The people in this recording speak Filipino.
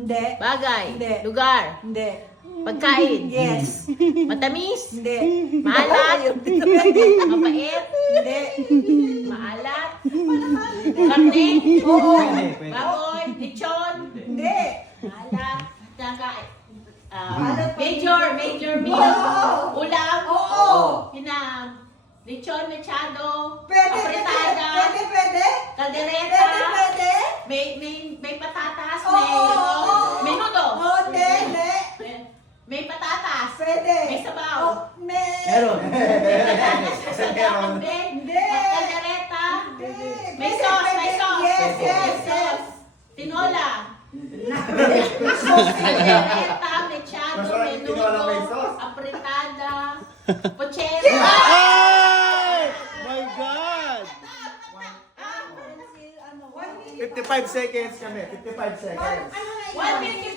Hindi. Bagay. Hindi. Lugar. Hindi. Pagkain. Yes. Matamis. Hindi. Maalat. Hindi. Mapait. Hindi. Maalat. Karne. Oo. Baboy. Lechon. Hindi. Maalat. Tsaka, major meal. Oo. Ulam. Oo. Lechon mechado. Pwede, Apretada. pwede. Caldereta. Pwede. May patatas. Oo. May nudo. Hindi. May patatas. Pwede. May sabaw. Oh, Meron. May patatas sa sabaw. Hindi. Caldereta. Hindi. May sauce. May sauce. Yes, May yes. sauce. Tinola. Caldereta. Mechado. Tinola may Menudo. sauce. Apretada. Pochero. Ay! My God! 55 seconds kami. 55 seconds. 1 minute